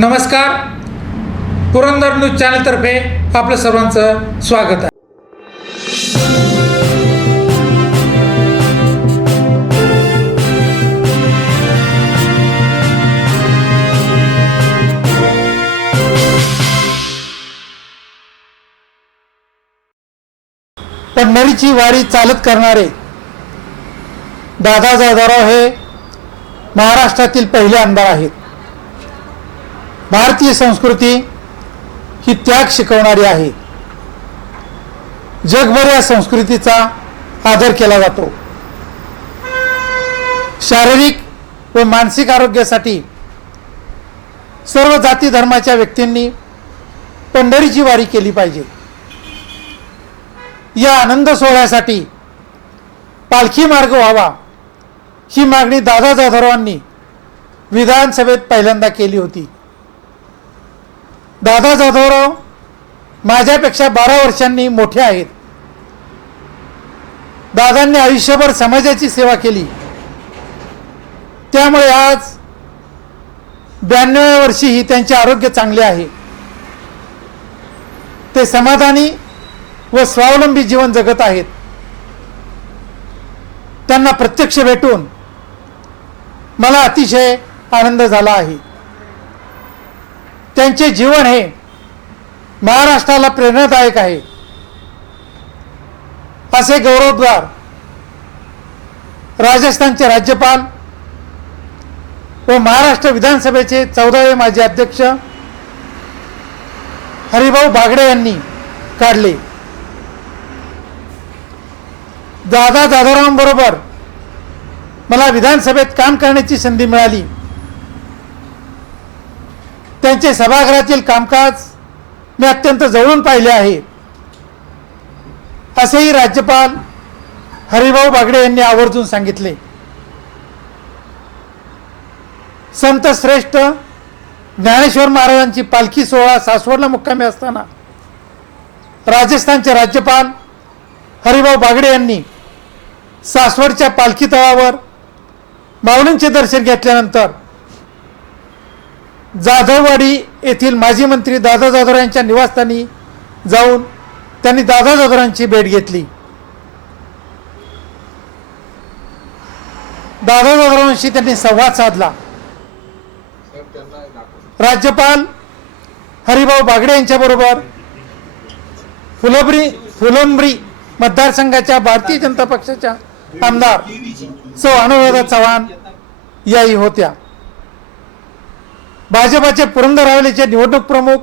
नमस्कार. पुरंदर न्यूज चॅनलतर्फे आपलं सर्वांचं स्वागत आहे. पंढरीची वारी चालत करणारे दादा जाधवराव हे महाराष्ट्रातील पहिले आमदार आहेत. भारतीय संस्कृती ही त्याग शिकवणारी आहे. जगभर या संस्कृतीचा आदर केला जातो. शारीरिक व मानसिक आरोग्यासाठी सर्व जाती धर्माच्या व्यक्तींनी पंढरीची वारी केली पाहिजे. या आनंद सोहळ्यासाठी पालखी मार्ग व्हावा ही मागणी दादा जाधवांनी विधानसभेत पहिल्यांदा केली होती. दादा जाधवराव माझ्यापेक्षा बारा वर्षांनी मोठे आहेत. दादांनी आयुष्यभर समाजाची सेवा केली. त्यामुळे आज ब्याण्णव्या वर्षीही त्यांचे आरोग्य चांगले आहे. ते समाधानी व स्वावलंबी जीवन जगत आहेत. त्यांना प्रत्यक्ष भेटून मला अतिशय आनंद झाला आहे. त्यांचे जीवन हे महाराष्ट्राला प्रेरणादायक आहे. असे गौरवद्वार राजस्थानचे राज्यपाल व महाराष्ट्र विधानसभेचे चौदावे माजी अध्यक्ष हरिभाऊ बागडे यांनी काढले. दादा जाधवरावांबरोबर मला विधानसभेत काम करण्याची संधी मिळाली. त्यांचे सभागृहातील कामकाज मी अत्यंत जवळून पाहिले आहे. असेही राज्यपाल हरिभाऊ बागडे यांनी आवर्जून सांगितले. संत श्रेष्ठ ज्ञानेश्वर महाराजांची पालखी सोहळा सासवडला मुक्कामी असताना राजस्थानचे राज्यपाल हरिभाऊ बागडे यांनी सासवडच्या पालखी तळावर माऊलींचे दर्शन घेतल्यानंतर जाधववाडी येथील माजी मंत्री दादा जाधव यांच्या निवासस्थानी जाऊन त्यांनी दादा जाधवरांची भेट घेतली. दादा जाधवांशी त्यांनी संवाद साधला. राज्यपाल हरिभाऊ बागडे यांच्याबरोबर फुलंब्री फुलंब्री मतदारसंघाच्या भारतीय जनता पक्षाच्या आमदार सौ अनुराधा चव्हाण याही होत्या. भाजपाचे पुरंदर हवेलीचे निवडणूक प्रमुख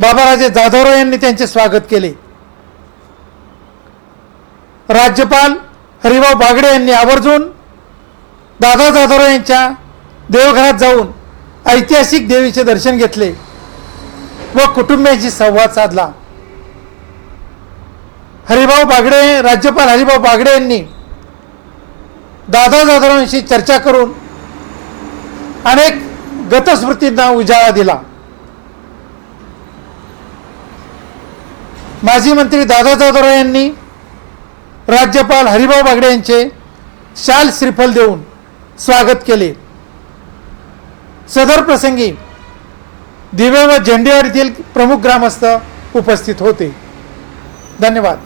बाबाराजे जाधवराव यांनी त्यांचे स्वागत केले. राज्यपाल हरिभाऊ बागडे यांनी आवर्जून दादा जाधवराव यांच्या देवघरात जाऊन ऐतिहासिक देवीचे दर्शन घेतले व कुटुंबियांशी संवाद साधला. हरिभाऊ बागडे राज्यपाल हरिभाऊ बागडे यांनी दादा जाधवरावांशी चर्चा करून अनेक गतस्मृतींना उजाळा दिला. माजी मंत्री दादा जाधवराव यांनी राज्यपाल हरिभाऊ बागडे यांचे शाल श्रीफल देऊन स्वागत केले. सदर प्रसंगी दिवे व झेंडेवाडीतील प्रमुख ग्रामस्थ उपस्थित होते. धन्यवाद.